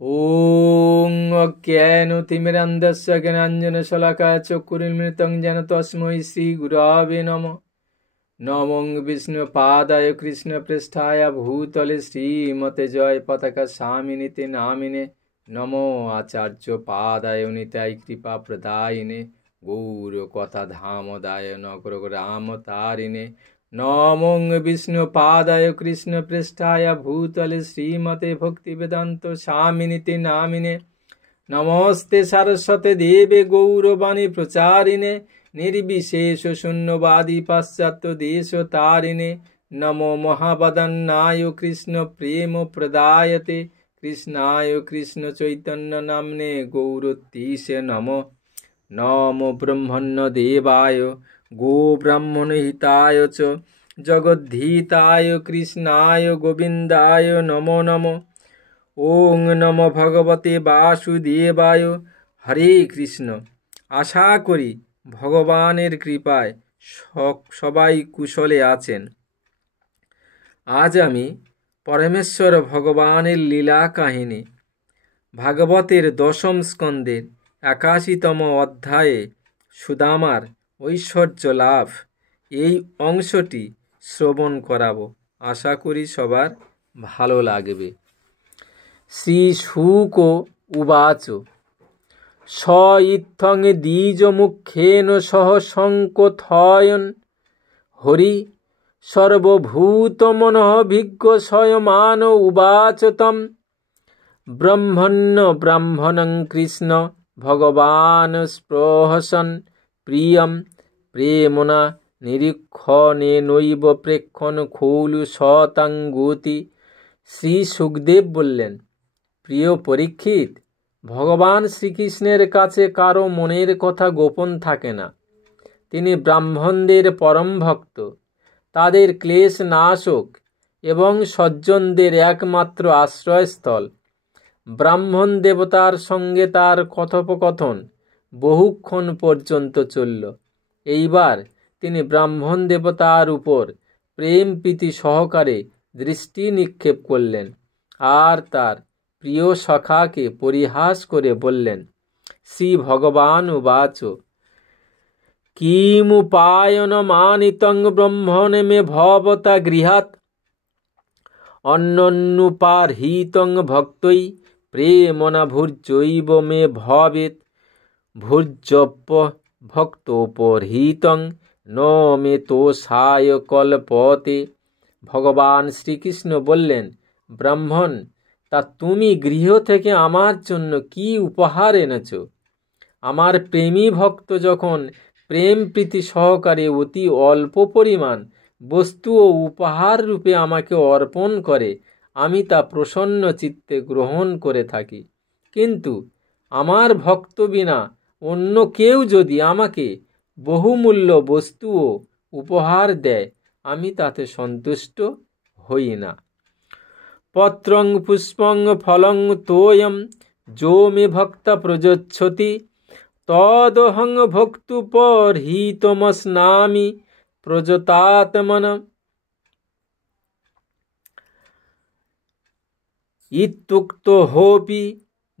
ॐ अज्ञानतिमिरान्धस्य ज्ञानाञ्जनशलाकाय चक्षुरुन्मिलितं येन तस्मै श्रीगुरवे नमः। नमो विष्णुपादाय कृष्णप्रेष्ठाय भूतले श्रीमते जय पताका स्वामिनीते नामिने। नमो आचार्यपादाय निताय कृपाप्रदायिने गौरकथाधामदाय नगरग्रामतारिणे। नमो विष्णुपादाय कृष्णप्रेष्ठाय भूतले श्रीमते भक्तिवेदान्त स्वामिनीते नामिने। नमस्ते सरस्वते देवे गौरवाणी प्रचारिणे निर्विशेष शून्यवादी पाश्चात्य देश तारिणे। नमो महावदन्नाय कृष्ण प्रेम प्रदायते कृष्णाय कृष्ण चैतन्य नाम्ने गौरतीसे नमो। नमो ब्रह्मण्य देवाय गो ब्राह्मण हिताय च जगद्धिताय कृष्णाय गोविन्दाय नमो नमो। ओं नमो भगवते वासुदेवाय। हरे कृष्ण। आशा करी भगवानेर कृपाয় সবাই কুশলে আছেন। আজ আমি পরমেশ্বর ভগবানের লীলা কাহিনী ভাগবতের দশম স্কন্দের ৮১তম অধ্যায়ে সুদামার ঐশ্বর্য লাভ এই অংশটি শ্রবণ করাবো। আশা করি সবার ভালো লাগবে। শ্রী শুক উবাচ স ইত্থং দ্বিজমুখেন সহ সংকথয়ন হরি সর্বভূতমনঃ ভিজ্ঞ স্বয়মান উবাচ তম ব্রহ্মণ্য ব্রাহ্মণং কৃষ্ণ ভগবান স্পৃহসন প্রিয়ম প্রেমনা নিরীক্ষণেনৈব প্রেক্ষণ খৌলু শতাঙ্গুতি। শ্রী সুখদেব বললেন, প্রিয় পরীক্ষিত, ভগবান শ্রীকৃষ্ণের কাছে কারো মনের কথা গোপন থাকে না। তিনি ব্রাহ্মণদের পরম ভক্ত, তাদের ক্লেশ নাশক এবং সজ্জনদের একমাত্র আশ্রয়স্থল। ব্রাহ্মণ দেবতার সঙ্গে তার কথোপকথন বহুক্ষণ পর্যন্ত চলল। এইবার তিনি ব্রাহ্মণ দেবতার উপর প্রেম প্রীতি সহকারে দৃষ্টি নিক্ষেপ করলেন আর তার প্রিয় সখাকে পরিহাস করে বললেন, শ্রী ভগবান উবাচ কিমুপায়নমানিতং ব্রহ্মণে মে ভবতা গৃহাৎ অন্যন্যুপার্হিতং ভক্তৈ প্রেমনা ভূর্জৈব মে ভবেৎ ভূর্জপ্য ভক্তোপহৃতং ন মে তোষায় কল্পতে। ভগবান শ্রীকৃষ্ণ বললেন, ব্রাহ্মণ, তা তুমি গৃহ থেকে আমার জন্য কি উপহার এনেছ? আমার প্রেমী ভক্ত যখন প্রেম প্রীতি সহকারে অতি অল্প পরিমাণ বস্তু ও উপহার রূপে আমাকে অর্পণ করে, আমি তা প্রসন্ন চিত্তে গ্রহণ করে থাকি। কিন্তু আমার ভক্ত বিনা অন্য কেউ যদি আমাকে বহুমূল্য বস্তু ও উপহার দেয়, আমি তাতে সন্তুষ্ট হই না। পত্রং পুষ্পং ফলং তোয়ম যো মে ভক্তা প্রযচ্ছতি তদহং ভক্তুপহৃতমস্নামি প্রযতাত্মন। ইত্যুক্তো হোপি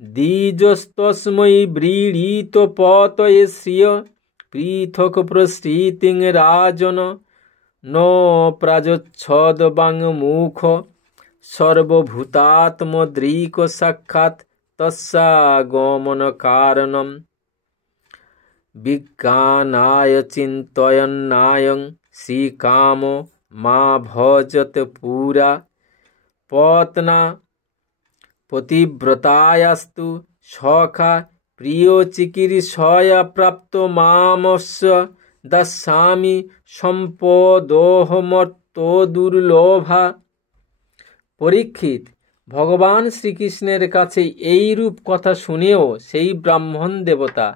দ্বিজস্তস্मै ব্রীড়িত পতয়ে শ্রিয় পৃথক প্রসৃতিং রাজন ন প্রাজচ্ছদ বাং মুখ সর্বভূতাত্মদ্রিক সাক্ষাৎ তস্যাগমন কারণম বিজ্ঞানায় চিন্তয়ন্নায়ং শ্রীকাম মা ভজত পুরা পত্না পতিব্রতায়াস্তু সখা প্রিয় চিকিৎসয়া প্রাপ্ত মামস্য দাস্যামি সম্পদোহমর্ত দুর্লভা। পরীক্ষিত, ভগবান শ্রীকৃষ্ণের কাছে এইরূপ কথা শুনেও সেই ব্রাহ্মণ দেবতা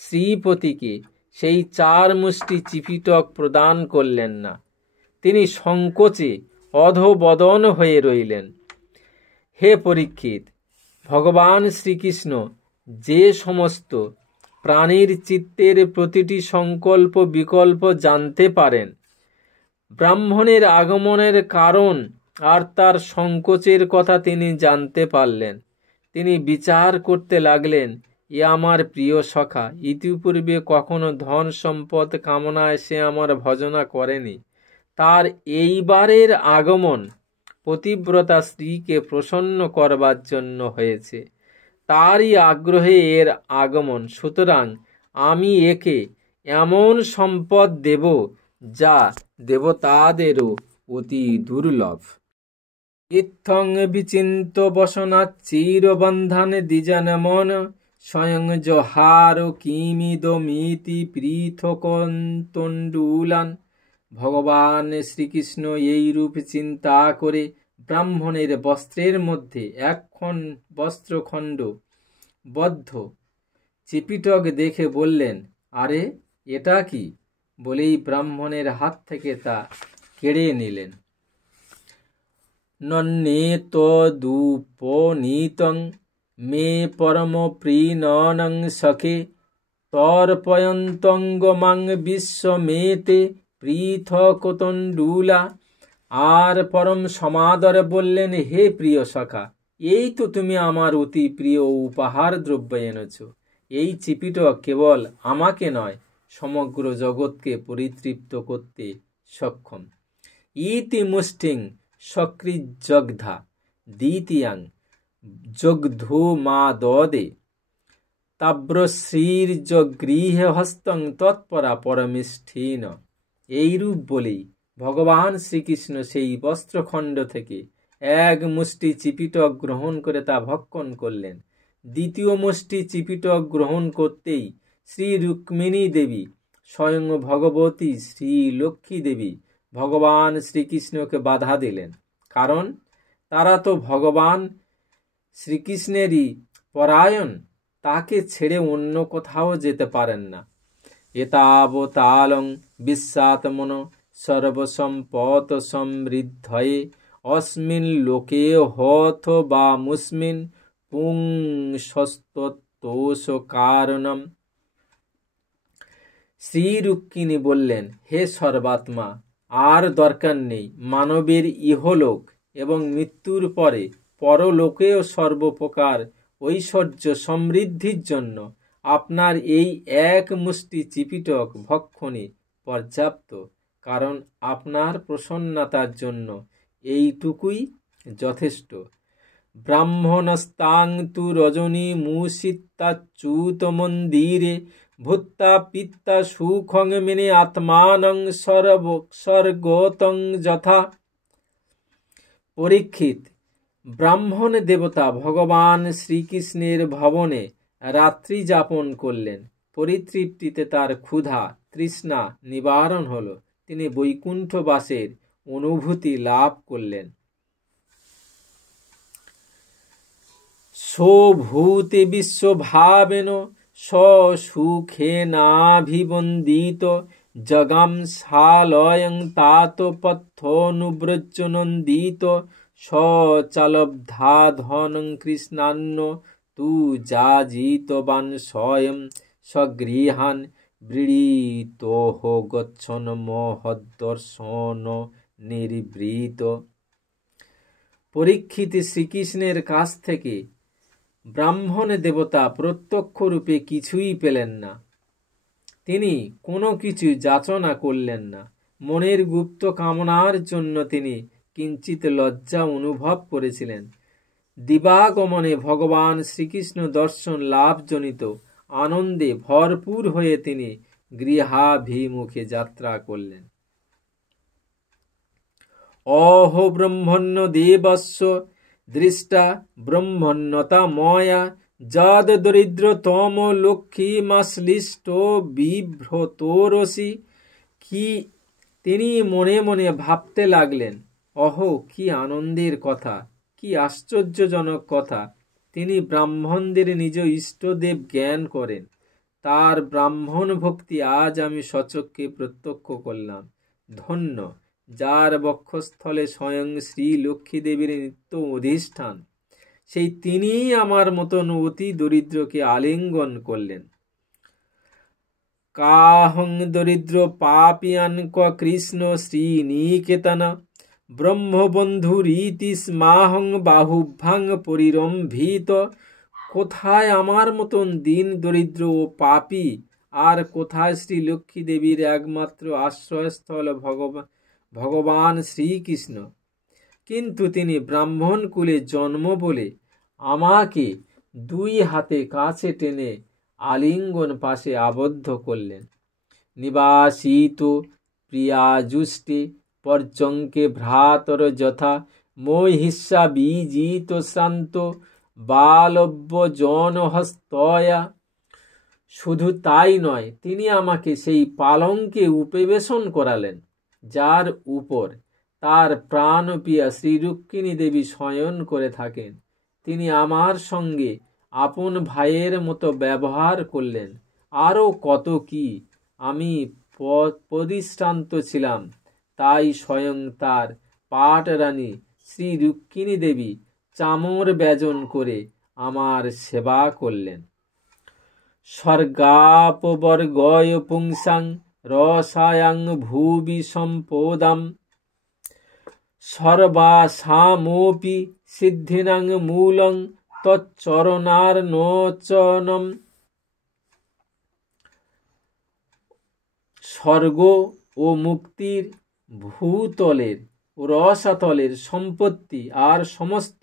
শ্রীপতিকে সেই 4 মুষ্টি চিপিটক প্রদান করলেন না। তিনি সংকোচে অধোবদন হয়ে রইলেন। হে পরীক্ষিত, ভগবান শ্রীকৃষ্ণ যে সমস্ত প্রাণীর চিত্তের প্রতিটি সংকল্প বিকল্প জানতে পারেন, ব্রাহ্মণের আগমনের কারণ আর তার সংকোচের কথা তিনি জানতে পারলেন। তিনি বিচার করতে লাগলেন, এ আমার প্রিয় সখা, ইতিপূর্বে কখনো ধন সম্পদ কামনায় সে আমার ভজনা করেনি। তার এইবারের আগমন পতিব্রতা স্ত্রীকে প্রসন্ন করবার জন্য হয়েছে। তারই আগ্রহে এর আগমন। সুতরাং আমি একে এমন সম্পদ দেব যা দেবতাদেরও অতি দুর্লভ। ইত্থং বিচিন্ত বসনা চিরবন্ধান দ্বিজন মন, স্বয়ং জহার কিমিদমিতি পৃথকন্তণ্ডুলান। ভগবান শ্রীকৃষ্ণ এই রূপ চিন্তা করে ব্রাহ্মণের বস্ত্রের মধ্যে একখন বস্ত্রখণ্ড বদ্ধ চিপিটক দেখে বললেন, আরে এটা কি? বলেই ব্রাহ্মণের হাত থেকে তা কেড়ে নিলেন। নন্নে তদুপনীতং মে পরম প্রিণনং সখে, তর্পয়ন্তঙ্গমাং বিশ্বমেতে পৃথকতণ্ডুলা। আর পরম সমাদরে বললেন, হে প্রিয় সখা, এই তো তুমি আমার অতি প্রিয় উপহার দ্রব্য এনেছ। এই চিপিটক কেবল আমাকে নয়, সমগ্র জগৎকে পরিতৃপ্ত করতে সক্ষম। ইতি মুষ্টিং সকৃজ্জগ্ধা দ্বিতীয়াং জগ্ধু মা দদে, তাব্রশ্রীর্যগৃহে হস্তং তৎপরা পরমিষ্ঠিন। এইরূপ বলেই ভগবান শ্রীকৃষ্ণ সেই বস্ত্রখণ্ড থেকে এক মুষ্টি চিপিটক গ্রহণ করে তা ভক্ষণ করলেন। দ্বিতীয় মুষ্টি চিপিটক গ্রহণ করতেই শ্রী রুক্মিণী দেবী, স্বয়ং ভগবতী শ্রী লক্ষ্মী দেবী ভগবান শ্রীকৃষ্ণকে বাধা দিলেন। কারণ তারা তো ভগবান শ্রীকৃষ্ণেরই পরায়ণ, তাকে ছেড়ে অন্য কোথাও যেতে পারেন না। এতাবতালং বিশ্বাত্মন সর্বসম্পদ সমৃদ্ধয়ে, অস্মিন লোকে হথ বা মুস্মিন পুংস্তোষ কারণম। শ্রী রুক্মিণী বললেন, হে সর্বাত্মা, আর দরকার নেই। মানবের ইহলোক এবং মৃত্যুর পরে পরলোকেও সর্বপ্রকার ঐশ্বর্য সমৃদ্ধির জন্য আপনার এই এক মুষ্টি চিপিটক ভক্ষণে পর্যাপ্ত। কারণ আপনার প্রসন্নতার জন্য এইটুকুই যথেষ্ট। ব্রাহ্মণস্তাং তু রজনী মুষিত্তাচ্যুত মন্দিরে, ভূত্তা পিত্তা সুখং মেনে আত্মানং স্বর্গতং যথা। পরীক্ষিত, ব্রাহ্মণ দেবতা ভগবান শ্রীকৃষ্ণের ভবনে রাত্রি যাপন করলেন। পরিতৃপ্তিতে তার ক্ষুধা তৃষ্ণা নিবারণ হল। তিনি বৈকুণ্ঠবাসের অনুভূতি লাভ করলেন। সোভূতে বিশ্বভাবেন সুখেনাভিবন্দিত, জগাম শালয়ং তাত পথ্যনুব্রজ নন্দিত, সচালব্ধাধনং কৃষ্ণান্ন তু যাজিতবান স্বয়ং, স্বগৃহান বৃড়ীতোহ গচ্ছন মহদ্দর্শন নির্বৃত। পরীক্ষিত, শ্রীকৃষ্ণের কাছ থেকে ব্রাহ্মণ দেবতা প্রত্যক্ষ রূপে কিছুই পেলেন না। তিনি কোনো কিছু যাচনা করলেন না। মনের গুপ্ত কামনার জন্য তিনি কিঞ্চিত লজ্জা অনুভব করেছিলেন। দিবাগমনে ভগবান শ্রীকৃষ্ণ দর্শন লাভজনিত আনন্দে ভরপুর হয়ে তিনি গৃহাভিমুখে যাত্রা করলেন। অহো ব্রহ্মণ্য দেবস্য দৃষ্টা ব্রহ্মণ্যতা ময়া, যদ দরিদ্রতম লক্ষ্মীমাশ্লিষ্ট বিভ্রতরসি। কি তিনি মনে মনে ভাবতে লাগলেন, অহো কি আনন্দের কথা, কি আশ্চর্যজনক কথা। তিনি ব্রাহ্মণদের নিজ ইষ্টদেব জ্ঞান করেন। তার ব্রাহ্মণ ভক্তি আজ আমি স্বচক্ষে প্রত্যক্ষ করলাম। ধন্য যার বক্ষস্থলে স্বয়ং শ্রী লক্ষ্মী দেবীর নিত্য অধিষ্ঠান, সেই তিনিই আমার মতন অতি দরিদ্রকে আলিঙ্গন করলেন। কাহং দরিদ্র পাপিয়ান ক কৃষ্ণ শ্রীনিকেতন, ব্রহ্মবন্ধুরীতি স্মাহং বাহুভ্যাং পরিরম্ভিত। কোথায় আমার মতন দিন দরিদ্র ও পাপী, আর কোথায় শ্রী লক্ষ্মী দেবীর একমাত্র আশ্রয়স্থল ভগবান শ্রীকৃষ্ণ। কিন্তু তিনি ব্রাহ্মণ কুলে জন্ম বলে আমাকে দুই হাতে কাছে টেনে আলিঙ্গন পাশে আবদ্ধ করলেন। নিবাসিত প্রিয়াজুষ্টে পর্যঙ্কে ভ্রাতর যথা মহিষা বিজিত শ্রান্ত বালব্য জনহস্তয়া। শুধু তাই নয়, তিনি আমাকে সেই পালঙ্কে উপবেশন করালেন যার উপর তার প্রাণপ্রিয়া শ্রী রুক্মিণী দেবী শয়ন করে থাকেন। তিনি আমার সঙ্গে আপন ভাইয়ের মতো ব্যবহার করলেন। আরও কত কি! আমি পরিশ্রান্ত ছিলাম, তাই স্বয়ং তার পাটরানী শ্রী রুক্মিণী দেবী চামর ব্যজন করে আমার সেবা করলেন। স্বর্গাপবর্গয় পুংসাং রসায়াং ভুবি সম্পদাম সর্বাসামপি সিদ্ধিনাং মূলং তচ্চরণার্ণোচনম। স্বর্গ ও মুক্তির, ভূতলের ও রসাতলের সম্পত্তি আর সমস্ত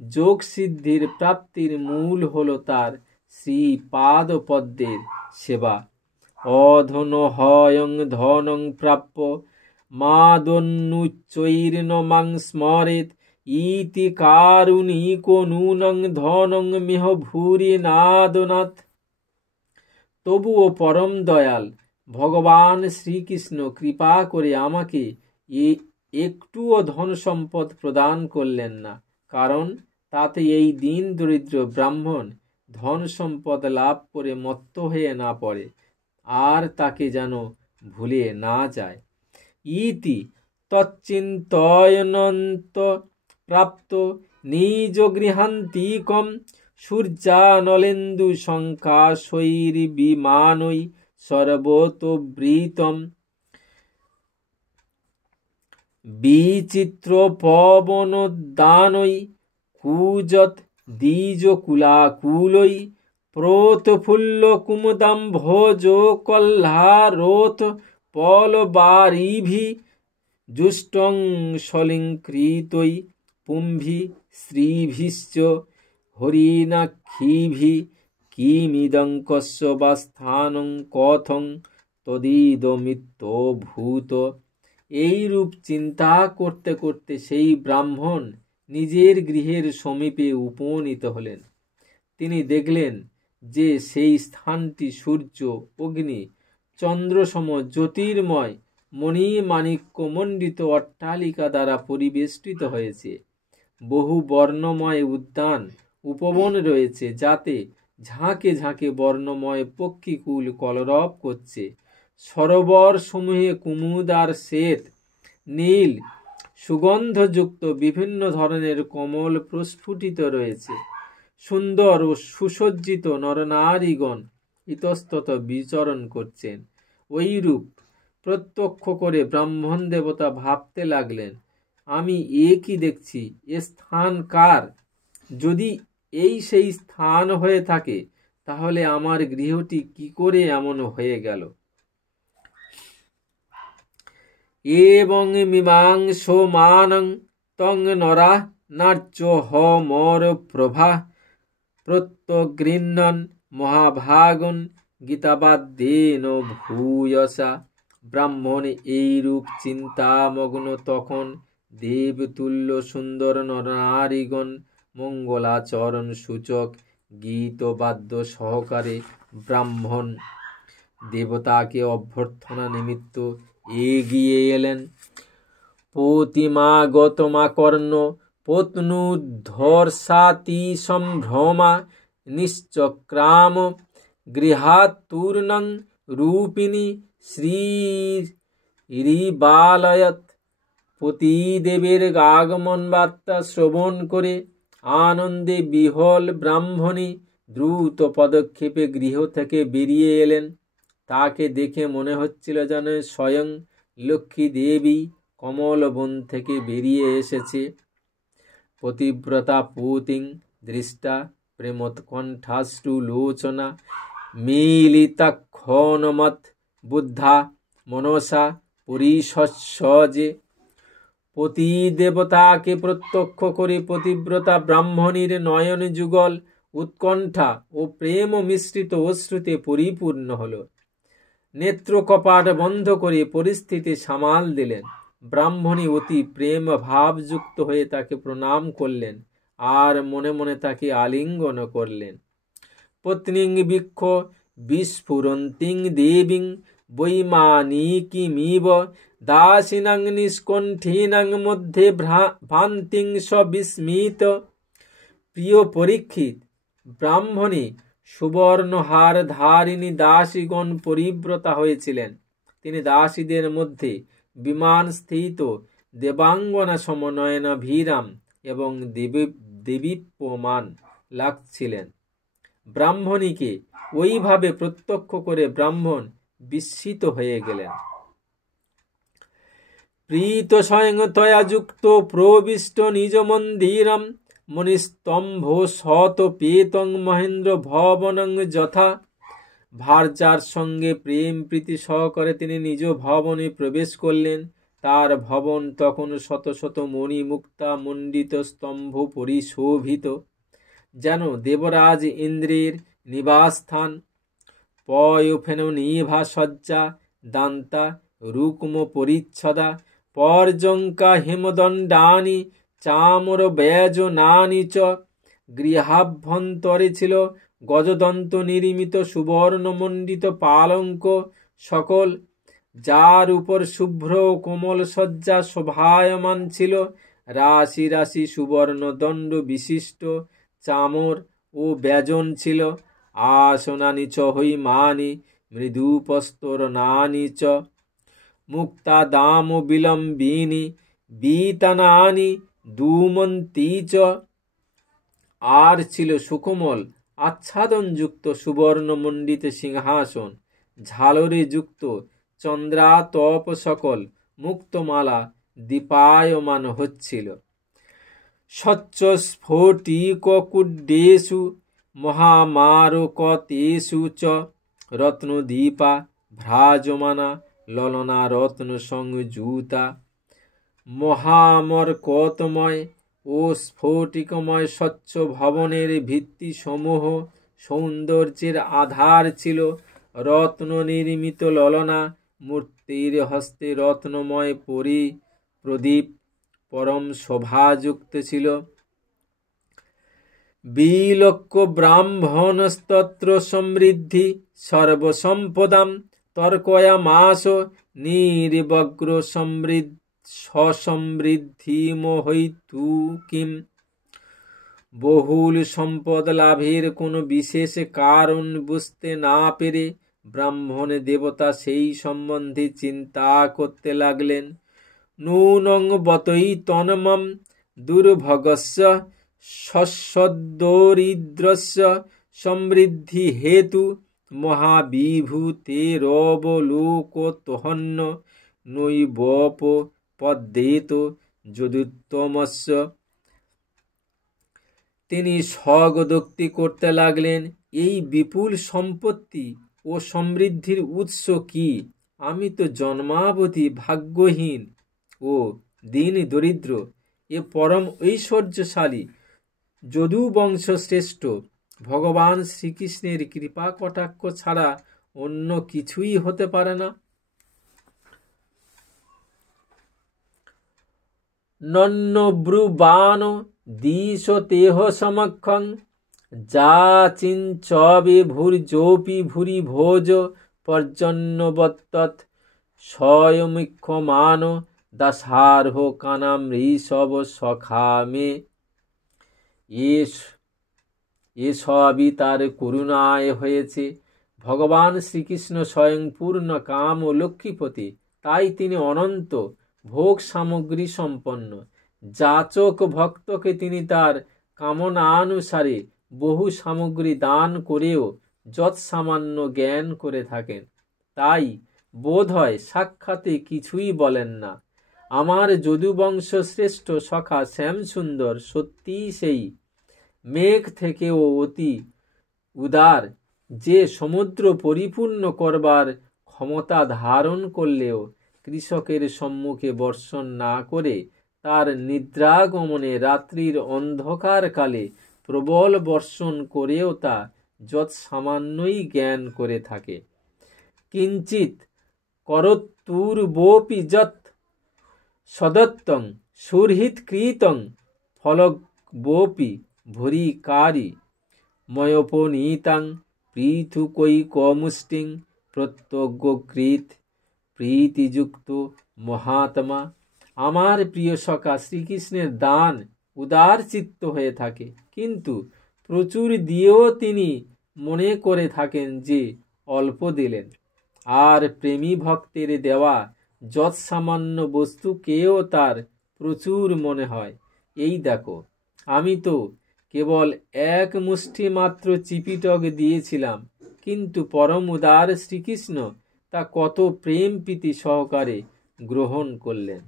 যোগ সিদ্ধির প্রাপ্তির মূল হল তার শ্রীপাদ পদ্মের সেবা। অধন হয়ং ধনং প্রাপ্য মাদন্নুচ্চৈর্ন মাং স্মরেত ইতি কারুণিকো নূনং ধনং মেহ ভূরি নাদনাথ। তবুও পরম দয়াল ভগবান শ্রীকৃষ্ণ কৃপা করে আমাকে একটুও ধন সম্পদ প্রদান করলেন না, কারণ তাতে এই দিন দরিদ্র ব্রাহ্মণ ধন সম্পদ লাভ করে মত্ত হয়ে না পড়ে আর তাকে যেন ভুলে না যায়। ইতি তচ্চিন্তয়নন্ত প্রাপ্ত নিজ গৃহান্তিকম সূর্যানলেন্দু শঙ্কাশৈর বিমানৈ সর্বতোবৃতম। বিচিত্র পবনোদ্যানৈ কুজত দ্বিজ কুলাকুলৈ প্রোতফুল্ল কুমুদাম ভোজ কল্লারোথ পলবারিভি জুষ্টং সলিঙ্কৃতৈ পুম্ভি শ্রীভিশ্চ হরিণাক্ষিভি কিমিদং কস্য বা স্থানং কথং তদিদমিত্যভূত। এইরূপ চিন্তা করতে করতে সেই ব্রাহ্মণ নিজের গৃহের সমীপে উপনীত হলেন। তিনি দেখলেন যে সেই স্থানটি সূর্য, অগ্নি, চন্দ্রসম জ্যোতির্ময় মণিমাণিক্যমণ্ডিত অট্টালিকা দ্বারা পরিবেষ্টিত হয়েছে। বহু বর্ণময় উদ্যান উপবন রয়েছে, যাতে ঝাঁকে ঝাঁকে বর্ণময় পক্ষীকুল কলরব করছে। সরোবর সমূহে কুমুদ আর শ্বেত, নীল, সুগন্ধযুক্ত বিভিন্ন ধরনের কমল প্রস্ফুটিত রয়েছে। সুন্দর ও সুসজ্জিত নরনারীগণ ইতস্তত বিচরণ করছেন। ওইরূপ প্রত্যক্ষ করে ব্রাহ্মণ দেবতা ভাবতে লাগলেন, আমি এ কি দেখছি, এ স্থান কার? যদি এই সেই স্থান হয়ে থাকে, তাহলে আমার গৃহটি কি করে এমন হয়ে গেল? এবং মীমাংসমানং তং নরা নার্য হমর প্রভা প্রত্যগৃহ্ণন মহাভাগন গীতাবাদ্যেন ভূয়সা। ব্রাহ্মণ এইরূপ চিন্তামগ্ন তখন দেবতুল্য সুন্দর নরনারীগণ মঙ্গলাচরণ সূচক গীতবাদ্য সহকারে ব্রাহ্মণ দেবতাকে অভ্যর্থনা নিমিত্ত এগিয়ে এলেন। প্রতিমাগতমাকর্ণ পত্নুদ্ধর্ষাতি সম্ভ্রমা নিশ্চক্রাম গৃহাত্তূর্ণং রূপিণী শ্রীরিবালয়ত। পতিদেবের আগমন বার্তা শ্রবণ করে আনন্দে বিহ্বল ব্রাহ্মণী দ্রুত পদক্ষেপে গৃহ থেকে বেরিয়ে এলেন। তাকে দেখে মনে হচ্ছিল যেন স্বয়ং লক্ষ্মী দেবী কমল বন থেকে বেরিয়ে এসেছে। পতিব্রতা পূতিং দৃষ্টা প্রেমোৎকণ্ঠাশ্রু লোচনা মিলিতাক্ষণমত বুদ্ধা মনসা পরিষৎসজে। পতি দেবতাকে প্রত্যক্ষ করে পতিব্রতা ব্রাহ্মণীর নয়ন যুগল উৎকণ্ঠা ও প্রেম মিশ্রিত অশ্রুতে পরিপূর্ণ হল। নেত্র কপাট বন্ধ করে পরিস্থিতি সামাল দিলেন। ব্রাহ্মণী অতি প্রেম ভাবযুক্ত হয়ে তাকে প্রণাম করলেন আর মনে মনে তাকে আলিঙ্গন করলেন। পত্নীং বৃক্ষ বিস্ফুরন্তিং দেবীং বৈমানিকীমিব দাসিনাং নিষ্কণ্ঠিনাং মধ্যে ভান্তিং সবিস্মিত। প্রিয় পরীক্ষিত, ব্রাহ্মণী সুবর্ণহার ধারিণী দাসীগণ পরিব্রতা হয়েছিলেন। তিনি দাসীদের মধ্যে বিমান স্থিত দেবাঙ্গনা সমনয়না ভীরাম এবং দেবীপ্যমান লাগছিলেন। ব্রাহ্মণীকে ওইভাবে প্রত্যক্ষ করে ব্রাহ্মণ বিস্মিত হয়ে গেলেন। প্রীত স্বয়ং তয়া যুক্ত প্রবিষ্ট নিজ মন্দিরম মণিস্তম্ভ শত পেতং মহেন্দ্র ভবনং যথা। ভার্যার সঙ্গে প্রেম প্রীতি সহকারে তিনি নিজ ভবনে প্রবেশ করলেন। তার ভবন তখন শত শত মণি মুক্তা মণ্ডিত স্তম্ভ পরিশোভিত, যেন দেবরাজ ইন্দ্রের নিবাসস্থান। পয়োফেন নিভা সজ্জা দান্তা রুক্ম পরিচ্ছদা পর্যঙ্কা হেমদণ্ডানি চামর ব্যজনানি চ। গৃহাভ্যন্তরে ছিল গজদন্ত নির্মিত সুবর্ণমণ্ডিত পালঙ্ক সকল, যার উপর শুভ্র কোমল সজ্জা শোভায়মান ছিল। রাশি রাশি সুবর্ণ দণ্ড বিশিষ্ট চামর ও ব্যজন ছিল। আসনানি চ হৈমানি মৃদুপস্তরণানি চ। মুক্তা দাম বিলম্বিনী বিতানানি দুমন্তী চ। আর ছিল সুকোমল আচ্ছাদনযুক্ত সুবর্ণমণ্ডিত সিংহাসন, ঝালরে যুক্ত চন্দ্রাতপ সকল মুক্তমালা দীপায়মান হচ্ছিল। স্বচ্ছ স্ফটিককুড্ডেষু মহামারকতেষু চ রত্নদীপা ভ্রাজমানা ললনা রত্ন সংযুতা। মহামরকতময় ও স্ফটিকময় স্বচ্ছ ভবনের ভিত্তি সমূহ সৌন্দর্যের আধার ছিল। রত্ন নির্মিত ললনা মূর্তির হস্তে রত্নময় প্রদীপ পরম শোভাযুক্ত ছিল। বিলক্ষ ব্রাহ্মণস্তত্র সমৃদ্ধি সর্বসম্পদাম তর্কয়ামাস নির্বগ্র সমৃদ্ধিমহৈতু কিম। বহুল সম্পদ লাভের কোনো বিশেষ কারণ বুঝতে না পেরে ব্রাহ্মণ দেবতা সেই সম্বন্ধে চিন্তা করতে লাগলেন। নূনং বতৈ তন্মম দুর্ভগস্য সস্যদরিদ্রস্য সমৃদ্ধি হেতু মহাবিভূতেরবলোকতোহন্য নৈবপ পদ্যেত যদুত্তমস্য। তিনি স্বগদোক্তি করতে লাগলেন, এই বিপুল সম্পত্তি ও সমৃদ্ধির উৎস কি? আমি তো জন্মাবধি ভাগ্যহীন ও দীন দরিদ্র। এ পরম ঐশ্বর্যশালী যদুবংশ শ্রেষ্ঠ ভগবান শ্রীকৃষ্ণের কৃপা কটাক্ষ ছাড়া অন্য কিছুই হতে পারে না। নন্নব্রুবাণ দিশতেহ সমক্ষং যাচিঞ্চবে ভুর্যোপি ভুরি ভোজ পর্জন্যবত্তৎ স্বয়মিক্ষমান দাসার্হ কানামৃষভ সখা মে। এসবই তার করুণায় হয়েছে। ভগবান শ্রীকৃষ্ণ স্বয়ং পূর্ণ কাম ও লক্ষ্মীপতি, তাই তিনি অনন্ত ভোগ সামগ্রী সম্পন্ন। যাচক ভক্তকে তিনি তার কামনানুসারে বহু সামগ্রী দান করেও যৎসামান্য জ্ঞান করে থাকেন। তাই বোধ হয় সাক্ষাতে কিছুই বলেন না। আমার যদুবংশ শ্রেষ্ঠ সখা শ্যামসুন্দর সত্যিই সেই মেঘ থেকেও অতি উদার, যে সমুদ্র পরিপূর্ণ করবার ক্ষমতা ধারণ করলেও কৃষকের সম্মুখে বর্ষণ না করে তার নিদ্রাগমনে রাত্রির অন্ধকার কালে প্রবল বর্ষণ করেও তা যৎ সামান্যই জ্ঞান করে থাকে। কিঞ্চিত করত্তুর্বোপি যৎ সদত্তং সুরহিতকৃতং ফলবোপি ভূরিকারি ময়োপনীতাং পৃথুকৈকমুষ্টিং প্রত্যজ্ঞকৃত প্রীতিযুক্ত মহাত্মা। আমার প্রিয় সখা শ্রীকৃষ্ণের দান উদার চিত্ত হয়ে থাকে, কিন্তু প্রচুর দিয়েও তিনি মনে করে থাকেন যে অল্প দিলেন। আর প্রেমী ভক্তের দেওয়া যৎ সামান্য বস্তুকেও তার প্রচুর মনে হয়। এই দেখো, আমি তো কেবল এক মুষ্টি মাত্র চিপিটক দিয়েছিলাম, কিন্তু পরম উদার শ্রীকৃষ্ণ তা কত প্রেম প্রীতি সহকারে গ্রহণ করলেন।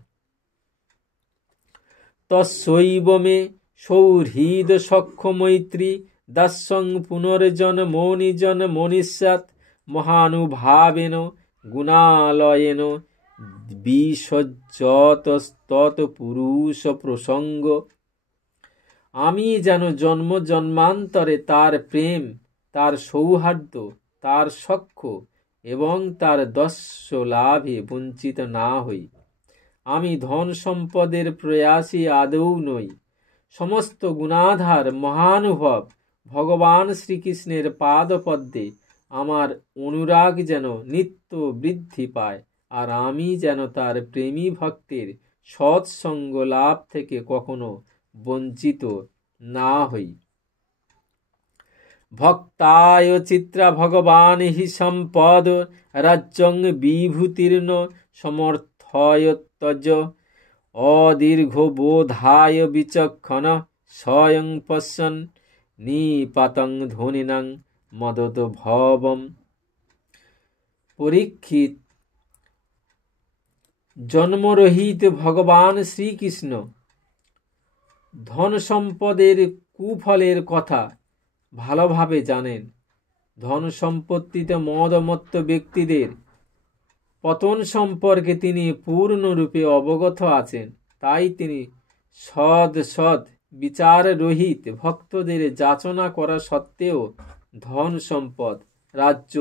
তস্যৈব মে সৌহৃদ সখ্য মৈত্রী দাস্যং পুনর্জন্মনিজন মনীষ্যাৎ মহানুভাবেন গুণালয়েন বিসজ্জতস্তৎ পুরুষ প্রসঙ্গ। আমি যেন জন্ম জন্মান্তরে তার প্রেম, তার সৌহার্দ্য, তার সখ্য এবং তার দস্য লাভে বঞ্চিত না হই। আমি ধন সম্পদের প্রয়াসী আদৌ নই। সমস্ত গুণাধার মহানুভব ভগবান শ্রীকৃষ্ণের পাদপদ্মে আমার অনুরাগ যেন নিত্য বৃদ্ধি পায়, আর আমি যেন তার প্রেমী ভক্তের সৎসঙ্গ লাভ থেকে কখনো বঞ্চিত না হই। ভক্তায় চিত্রা ভগবান হি সম্পদ রাজ্যং বিভূতির্ন সমর্থয়ত্যজ অদীর্ঘ বোধায় বিচক্ষণ স্বয়ং পশ্যন নিপাতং ধ্বনিনাং মদত ভবম। পরীক্ষিত, জন্মরহিত ভগবান শ্রীকৃষ্ণ ধন সম্পদের কুফলের কথা ভালোভাবে জানেন। ধন সম্পত্তিতে মদমত্ত ব্যক্তিদের পতন সম্পর্কে তিনি পূর্ণরূপে অবগত আছেন। তাই তিনি সৎ বিচার রহিত ভক্তদের যাচনা করা সত্ত্বেও ধন সম্পদ, রাজ্য,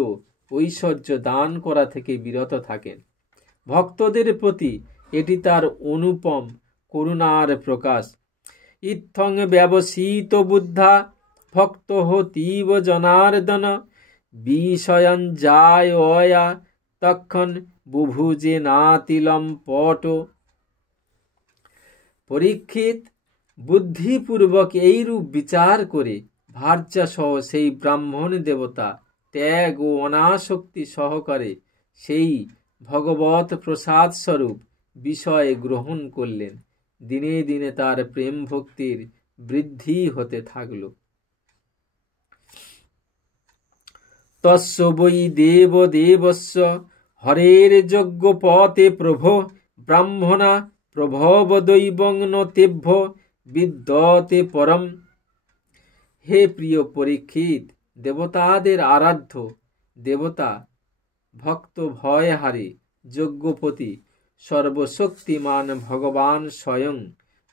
ঐশ্বর্য দান করা থেকে বিরত থাকেন। ভক্তদের প্রতি এটি তার অনুপম করুণার প্রকাশ। ইত্থং ব্যবসিত বুদ্ধা ভক্ত হতীব জনার্দন বিষয়ং জায়য়া তখন বুভুজে নাতিলম পট। পরীক্ষিত, বুদ্ধিপূর্বক এইরূপ বিচার করে ভার্যা সহ সেই ব্রাহ্মণ দেবতা ত্যাগ ও অনাসক্তি সহকারে সেই ভগবত প্রসাদ স্বরূপ বিষয় গ্রহণ করলেন। দিনে দিনে তার প্রেম ভক্তির বৃদ্ধি হতে থাকল। তস্য বৈ দেব দেবস্য হরের যজ্ঞ পথে প্রভো ব্রাহ্মণা প্রভব দৈবং ন তেভ্য বিদ্যতে পরম। হে প্রিয় পরীক্ষিত, দেবতাদের আরাধ্য দেবতা ভক্ত ভয়হারী যজ্ঞপতি সর্বশক্তিমান ভগবান স্বয়ং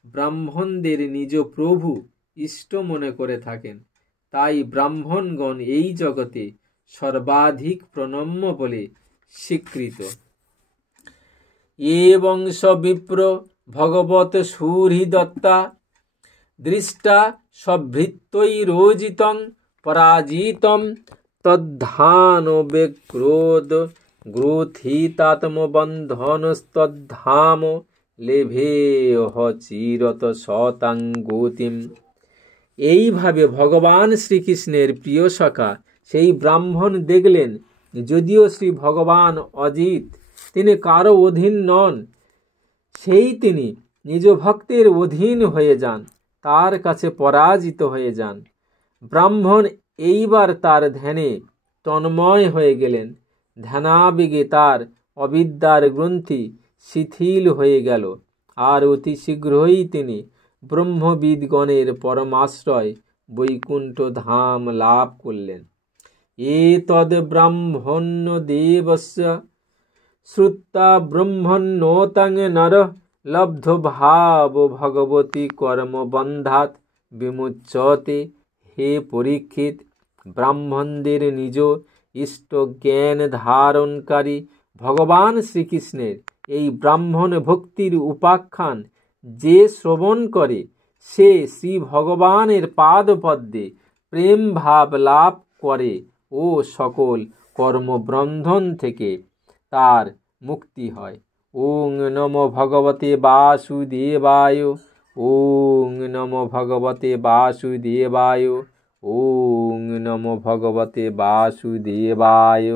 ব্রাহ্মণদের নিজ প্রভু ইষ্ট মনে করে থাকেন। তাই ব্রাহ্মণগণ এই জগতে সর্বাধিক প্রণম্য বলে স্বীকৃত। এবং স বিপ্র ভগবত সুহৃদত্তা দৃষ্টা সভৃত্যৈরোজিতং পরাজিতম তদ্ধানবেক্রোধ গ্রোথিতাত্মবন্ধনস্তদ্ধাম লেভেহ চিরত শতাং গতিম। এইভাবে ভগবান শ্রীকৃষ্ণের প্রিয় সখা সেই ব্রাহ্মণ দেখলেন, যদিও শ্রী ভগবান অজিত, তিনি কারো অধীন নন, সেই তিনি নিজ ভক্তের অধীন হয়ে যান, তার কাছে পরাজিত হয়ে যান। ব্রাহ্মণ এইবার তার ধ্যানে তন্ময় হয়ে গেলেন। ধ্যানাবেগে তার অবিদ্যার গ্রন্থি শিথিল হয়ে গেল, আর অতি শীঘ্রই তিনি ব্রহ্মবিদগণের পরমাশ্রয় বৈকুণ্ঠ ধাম লাভ করলেন। এতদ ব্রাহ্মণ্য দেবস্য শ্রুত্বা ব্রহ্মণ্যোতাং নর লব্ধ ভাব ভগবতী কর্মবন্ধাৎ বিমুচ্যতে। হে পরীক্ষিত, ব্রাহ্মণদের নিজ ইষ্ট জ্ঞান ধারণকারী ভগবান শ্রীকৃষ্ণের এই ব্রাহ্মণ ভক্তির উপাখ্যান যে শ্রবণ করে, সে শ্রী ভগবানের পাদপদ্মে প্রেম ভাব লাভ করে ও সকল কর্মবন্ধন থেকে তার মুক্তি হয়। ওং নমো ভগবতে বাসুদেবায়। ওং নমো ভগবতে বাসুদেবায়। ওং নমো ভগবতে বাসুদেবায়।